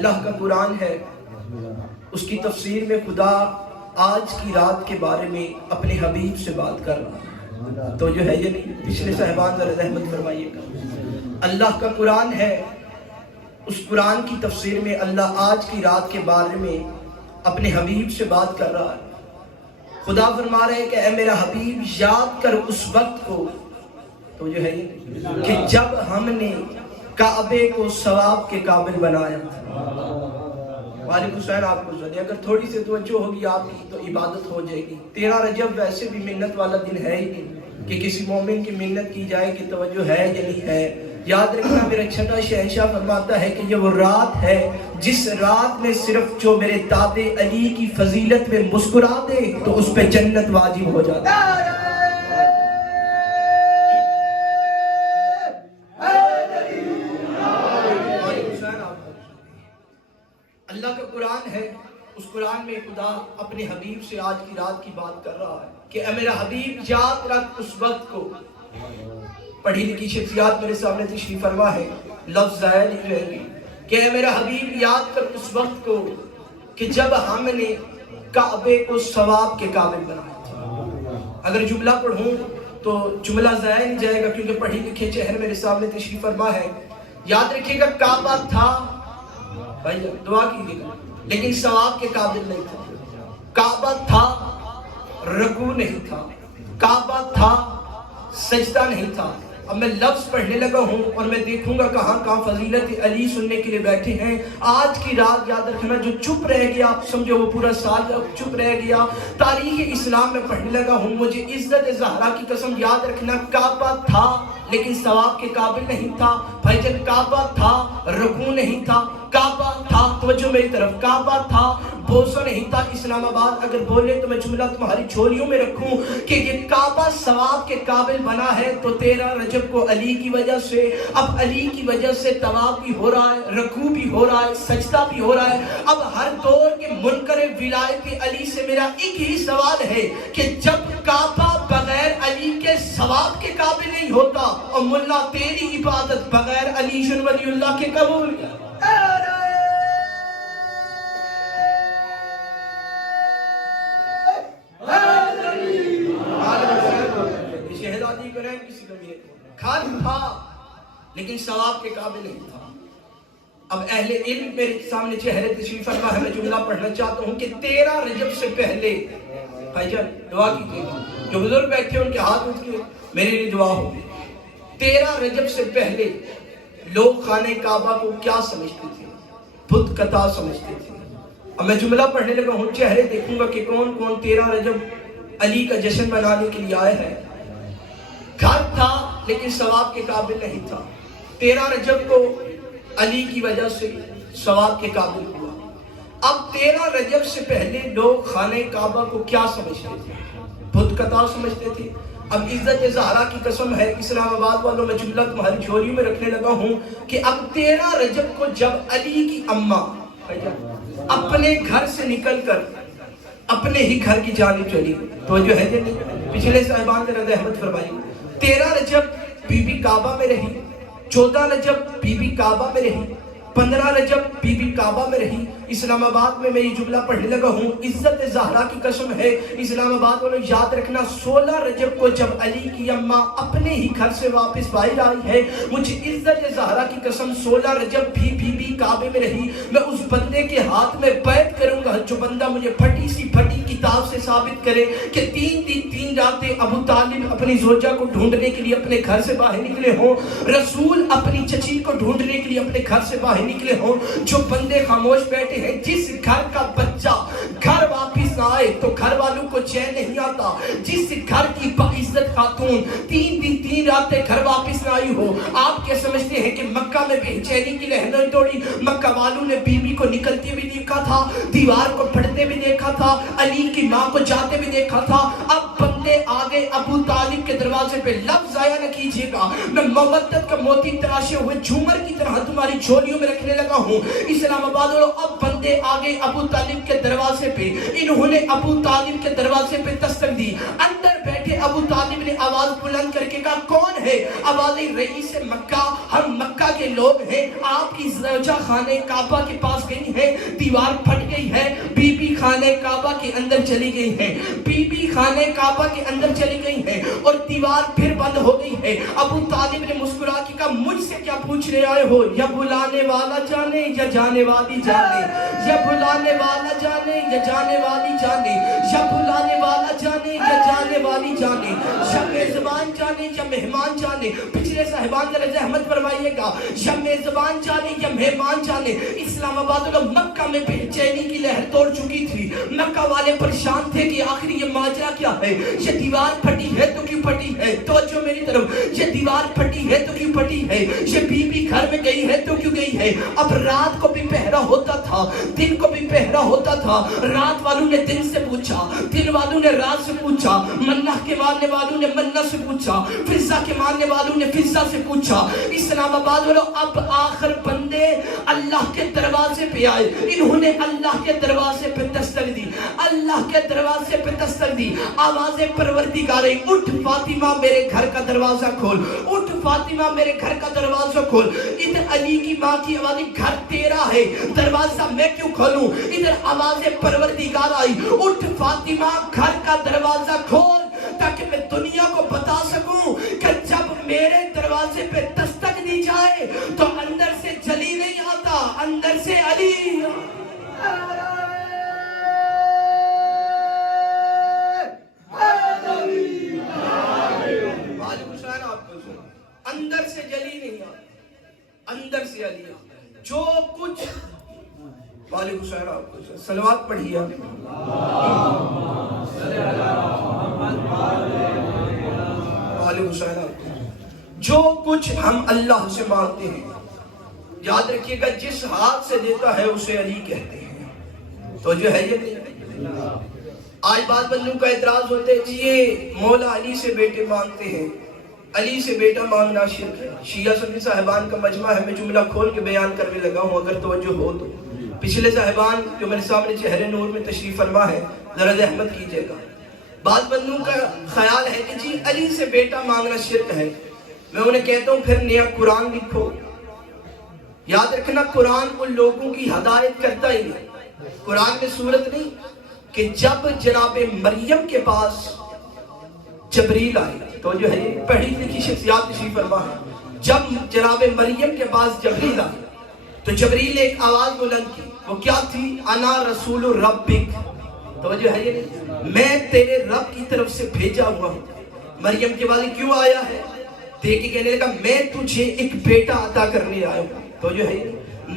اللہ کا قرآن ہے، اس کی تفسیر میں خدا آج کی رات کے بارے میں اپنے حبیب سے بات کر رہا ہے۔ تو جو ہے یہ نہیں، پچھلے صاحبان ذرا رحمت فرمائیے گا۔ اللہ کا قرآن ہے، اس قرآن کی تفسیر میں اللہ آج کی رات کے بارے میں اپنے حبیب سے بات کر رہا ہے۔ خدا فرما رہے ہیں کہ اے میرا حبیب یاد کر اس وقت کو، تو جو ہے یہ کہ جب ہم نے کعبے کو ثواب کے قابل بنایا۔ وعلیکم السلام، آپ کو سنیں، اگر تھوڑی سی توجہ ہوگی آپ کی تو عبادت ہو جائے گی۔ 13 رجب ویسے بھی منت والا دن ہے ہی نہیں کہ کسی مومن کی منت کی جائے کہ توجہ ہے یا نہیں ہے۔ یاد رکھنا، میرا چھٹا شہنشاہ فرماتا ہے کہ یہ وہ رات ہے جس رات میں صرف جو میرے دادے علی کی فضیلت میں مسکرا دے تو اس پہ جنت واجب ہو جاتا ہے۔ اللہ کا قرآن ہے، اس قرآن میں خدا اپنے حبیب سے آج کی رات کی بات کر رہا ہے کہ اے میرا حبیب یاد رکھ اس وقت کو۔ پڑھی لکھی شخصیات میرے سامنے تشریف فرما ہے، لفظ ضائع نہیں رہیں گے کہ اے میرا حبیب یاد کر اس وقت کو کہ جب ہم نے کعبے کو ثواب کے قابل بنایا تھا۔ اگر جملہ پڑھوں تو جملہ ضائع نہیں جائے گا کیونکہ پڑھی لکھے چہر میرے سامنے تشریف فرما ہے۔ یاد رکھیے گا، کعبہ تھا، بھائی دعا کیجیے گا، لیکن ثواب کے قابل نہیں تھا۔ کعبہ تھا، رکوع نہیں تھا، کعبہ تھا، سجدہ نہیں تھا۔ اب میں لفظ پڑھنے لگا ہوں اور میں دیکھوں گا کہاں کہاں فضیلت علی سننے کے لیے بیٹھے ہیں۔ آج کی رات یاد رکھنا، جو چپ رہ گیا سمجھو وہ پورا سال چپ رہ گیا۔ تاریخ اسلام میں پڑھنے لگا ہوں، مجھے عزت زہرا کی قسم یاد رکھنا، کعبہ تھا لیکن ثواب کے قابل نہیں تھا۔ بھائی جان، کعبہ تھا، رکوع نہیں تھا، کعبہ تھا، توجہ میری طرف، کعبہ تھا، بوسہ نہیں تھا۔ اسلام آباد اگر بولے تو میں جملہ تمہاری جھولیوں میں رکھوں کہ یہ کعبہ ثواب کے قابل بنا ہے تو 13 رجب کو علی کی وجہ سے، اب علی کی وجہ سے طواف بھی ہو رہا ہے، رکوع بھی ہو رہا ہے، سجدہ بھی ہو رہا ہے۔ اب ہر دور کے منکر ولایت علی سے میرا ایک ہی سوال ہے کہ جب کعبہ بغیر علی کے ثواب کے قابل نہیں ہوتا اور ملا تیری عبادت بغیر علی شن ولی اللہ کے قبول کیا؟ کھال تھا لیکن ثواب کے قابل نہیں تھا۔ اب اہل علم میرے سامنے چہرے تشریف فرما ہے، میں جملہ پڑھنا چاہتا ہوں کہ 13 رجب سے پہلے، بھائی جان دعا کیجیے گا، جو بزرگ بیٹھے ان کے ہاتھ اٹھ کے میرے لیے دعا ہو۔ 13 رجب سے پہلے لوگ خانہ کعبہ کو کیا سمجھتے تھے؟ بت قطع سمجھتے تھے۔ اب میں جملہ پڑھنے لگا ہوں، چہرے دیکھوں گا کہ کون کون 13 رجب علی کا جشن منانے کے لیے آئے ہیں۔ گھر تھا لیکن ثواب کے قابل نہیں تھا۔ 13 رجب کو علی کی وجہ سے ثواب کے قابل ہوا۔ اب 13 رجب سے پہلے لوگ خانہ کعبہ کو کیا سمجھتے تھے؟ بت قطع سمجھتے تھے۔ اب عزت زہرا کی قسم ہے، اسلام آباد والوں میں جملہ تمہاری جھولیوں میں رکھنے لگا ہوں کہ اب 13 رجب کو جب علی کی اماں اپنے گھر سے نکل کر اپنے ہی گھر کی جانب چلی، تو جو ہے پچھلے صاحبان نے رحمت فرمائی، 13 رجب بی بی کعبہ میں رہی، 14 رجب بی بی کعبہ میں رہی، 15 رجب بی بی کعبہ میں رہی۔ اسلام آباد میں یہ جملہ پڑھنے لگا ہوں، عزت زہرا کی قسم ہے، اسلام آباد والوں یاد رکھنا، 16 رجب کو جب علی کی اماں اپنے ہی گھر سے واپس باہر آئی ہے، مجھے عزت زہرا کی قسم 16 رجب بھی بی بی کعبے میں رہی۔ میں اس بندے کے ہاتھ میں بیعت کروں گا جو بندہ مجھے پھٹی سی پھٹی کتاب سے ثابت کرے کہ 3 دن 3 راتیں ابو طالب اپنی زوجہ کو ڈھونڈنے کے لیے اپنے گھر سے باہر نکلے ہوں، رسول اپنی چچی کو ڈھونڈنے کے لیے اپنے گھر سے باہر نکلے ہوں۔ جو بندے خاموش بیٹھے ہیں، جس گھر کا بچہ گھر واپس نہ آئے تو گھر والوں کو چین نہیں آتا، جس گھر کی باعزت خاتون 3 دن 3 راتیں گھر واپس نہ آئی ہو، آپ کیا سمجھتے ہیں کہ مکہ میں بے چینی کی لہریں توڑی؟ مکہ والوں نے بی بی کو نکلتے بھی دیکھا تھا، دیوار کو پھٹتے بھی دیکھا تھا، علی کی ماں کو جاتے بھی دیکھا تھا۔ اب بندے آگے ابو طالب کے دروازے پہ، لفظ ضائع نہ کیجیے گا، میں مودت کا موتی تراشے ہوئے جھومر کی طرح تمہاری جھولیوں میں رکھنے لگا ہوں۔ اسلام آباد والوں، اب بندے آگے ابو طالب کے دروازے پہ، انہوں نے ابو طالب کے دروازے پہ دستک دی۔ اندر بیٹھے ابو طالب نے آواز بلند کر کے کہا، کون ہے؟ آواز رئیس مکہ، ہم مکہ کے لوگ ہیں، آپ کی زوجہ خانہ کعبہ کے پاس گئی دیوار پھٹ گئی ہے, بی بی خانے کعبہ کے اندر چلی گئی ہے, بی بی خانے کعبہ کے اندر چلی گئی ہے اور دیوار پھر بند ہو گئی ہے. ابو طالب نے مسکرا کے کہا مجھ سے کیا پوچھنے آئے ہو, یا بلانے والا جانے یا جانے والی جانے, یا بلانے والا جانے یا جانے والی جانے, یا بلانے والا جانے یا جانے والی جانے, یا میزبان جانے یا مہمان جانے. پچھلے صاحبان ذرا رحمت فرمائیے گا, یا میزبان جانے یا مہمان جانے. اسلام آباد اور مکہ میں بے چینی کی لہر توڑ چکی تھی. مکہ والے پریشان تھے کہ آخر یہ ماجرا کیا ہے, یہ دیوار پھٹی ہے تو کیوں پھٹی ہے, توجہ میری طرف, یہ دیوار پھٹی ہے تو کیوں پھٹی ہے, یہ بی بی گھر میں گئی ہے تو کیوں گئی ہے. اب رات کو بھی پہرا ہوتا تھا, دن کو بھی پہرا ہوتا تھا. رات والوں نے دن سے پوچھا, دن والوں نے رات سے پوچھا, منہ کے ماننے والوں نے منہ سے پوچھا, فضا کے ماننے والوں نے فضا سے پوچھا. اسلام آباد والوں اب آخر بندے اللہ کے دروازے پہ آئے. انہوں نے اللہ کے دروازے پہ دستک دی, اللہ کے دروازے پہ دستک دی. آواز پروردگار ہے, اٹھ فاطمہ میرے گھر کا دروازہ کھول, اٹھ فاطمہ میرے گھر کا دروازہ کھول. ادھر علی کی ماں کی آواز, گھر تیرا ہے دروازہ میں کیوں کھولوں. ادھر آواز پروردگار آئی, اٹھ فاطمہ گھر کا دروازہ کھول, تاکہ میں دنیا کو بتا سکوں کہ جب میرے دروازے پہ دستک دی جائے تو اندر سے جلی نہیں آتا, اندر سے علی. اندر سے جلی نہیں آتا, اندر سے علی. جو کچھ وعلیکم السلام, صلوات پڑھیے آپ. وعلیکم السلام. جو کچھ ہم اللہ سے مانگتے ہیں, یاد رکھیے گا جس ہاتھ سے دیتا ہے اسے علی کہتے ہیں. تو جو ہے یہ آج بات بندوں کا اعتراض ہوتا ہے کہ یہ مولا علی سے بیٹے مانگتے ہیں, علی سے بیٹا مانگنا شرک ہے. شیعہ سنی صاحبان کا مجمع ہے, میں جملہ کھول کے بیان کرنے لگا ہوں, اگر توجہ ہو تو. پچھلے صاحبان جو میرے سامنے چہرے نور میں تشریف فرما ہے, ذرا رحمت کیجئے گا. بعض بندوں کا خیال ہے کہ جی علی سے بیٹا مانگنا شرک ہے. میں انہیں کہتا ہوں پھر نیا قرآن لکھو. یاد رکھنا قرآن ان لوگوں کی ہدایت کرتا ہی نہیں. قرآن میں صورت نہیں کہ جب جناب مریم کے پاس جبریل آئے, تو جو ہے پڑھی لکھی شخصیات تشریف فرما ہے, جب جناب مریم کے پاس جبریل آئے تو جبریل نے ایک آواز بلند کی. وہ کیا تھی؟ انا رسول ربک. تو جو ہے یہ میں تیرے رب کی طرف سے بھیجا ہوا ہوں. مریم کے والد کیوں آیا ہے؟ دیکھ کے کہنے لگا میں تجھے ایک بیٹا عطا کرنے آیا ہوں. تو جو ہے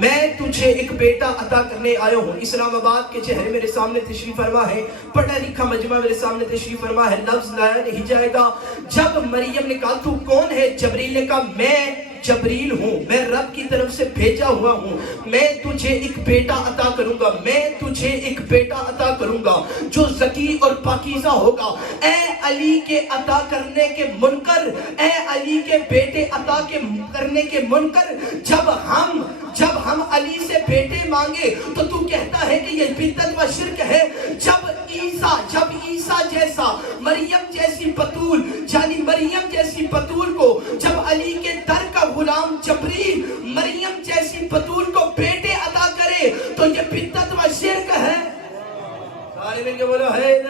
میں تجھے ایک بیٹا عطا کرنے آیا ہوں. اسلام آباد کے چہرے میرے سامنے تشریف فرما ہے, پڑھا لکھا مجمع میرے سامنے تشریف فرما ہے, لفظ لایا نہیں جائے گا. جب مریم نے کہا تو کون ہے, جبریل نے کہا میں جبریل ہوں, میں رب کی طرف سے بھیجا ہوا ہوں, میں تجھے ایک بیٹا عطا کروں گا, میں تجھے ایک بیٹا عطا کروں گا جو ذکی اور پاکیزہ ہوگا. اے علی کے عطا کرنے کے منکر, اے علی کے بیٹے عطا کرنے کے منکر, جب ہم علی سے بیٹے مانگے تو تو کہتا ہے کہ یہ بدعت و شرک ہے. جب عیسیٰ جیسا مریم جیسی بطول, یعنی مریم جیسی بطول کو جب علی کے در کا غلام جبریل مریم جیسی بطول کو بیٹے عطا کرے تو یہ بدعت و شرک ہے. سارے مل کے بولو ہے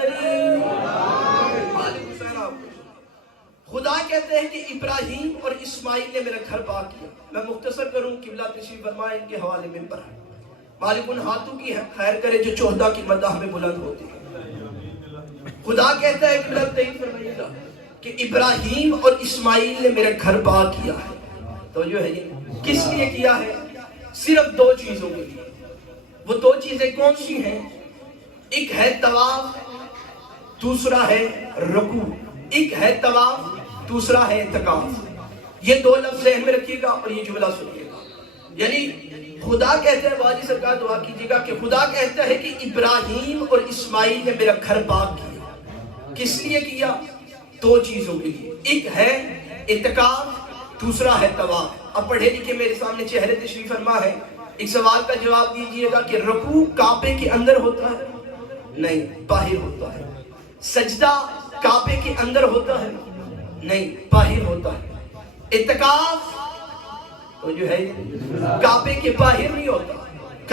خدا کہتے ہیں کہ ابراہیم اور اسماعیل نے میرا گھر پاک کیا. میں مختصر کروں, قبلہ تشریف فرمائے, ان کے حوالے منبر ہے. مالک ان ہاتھوں کی خیر کرے جو چوہدہ کی مداح میں بلند ہوتی ہے. خدا کہتا ہے قبلہ تعین فرمائیے گا کہ ابراہیم اور اسماعیل نے میرا گھر پاک کیا ہے. تو جو ہے یہ کس لیے کیا ہے؟ صرف دو چیزوں کے لیے. وہ دو چیزیں کون سی ہیں؟ ایک ہے طواف, دوسرا ہے رکوع. ایک ہے طواف, دوسرا ہے اعتکاف. یہ دو لفظ ذہن میں رکھیے گا اور یہ جملہ سنیے گا. یعنی خدا کہتا ہے, واجی سرکار دعا کیجیے گا کہ خدا کہتا ہے کہ ابراہیم اور اسماعیل نے میرا گھر پاک کیا. کس لیے کیا؟ دو چیزوں کے لیے. ایک ہے اعتکاف, دوسرا ہے طواف. اب پڑھے لکھے میرے سامنے چہرے تشریف فرما ہے, ایک سوال کا جواب دیجئے گا کہ رکوع کعبے کے اندر ہوتا ہے؟ نہیں, باہر ہوتا ہے. سجدہ کعبے کے اندر ہوتا ہے؟ نہیں, باہر ہوتا ہے. اعتکاف تو جو ہے کعبے کے باہر نہیں ہوتا,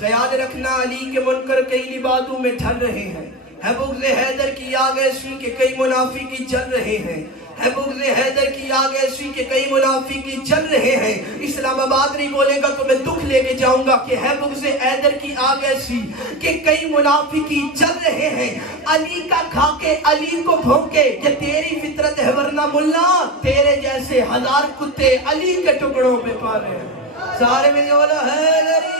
خیال رکھنا علی کے منکر کئی لبادوں میں ٹھل رہے ہیں، ہے بغض حیدر کی آگ ایسی کہ کئی منافقی جل رہے ہیں، ہے بغض حیدر کی آگ ایسی کہ کئی منافقی جل رہے ہیں۔ اسلام آباد نہیں بولے گا تو میں دکھ لے کے جاؤں گا کہ ہے بغض حیدر کی آگ ایسی کہ کئی منافقی جل رہے ہیں۔ علی کا کھا کے علی کو بھونکے کہ تیری فطرت ہے، ورنہ ملا تیرے جیسے ہزار کتے علی کے ٹکڑوں پہ پا رہے ہیں۔ سارے میں بولا حیدری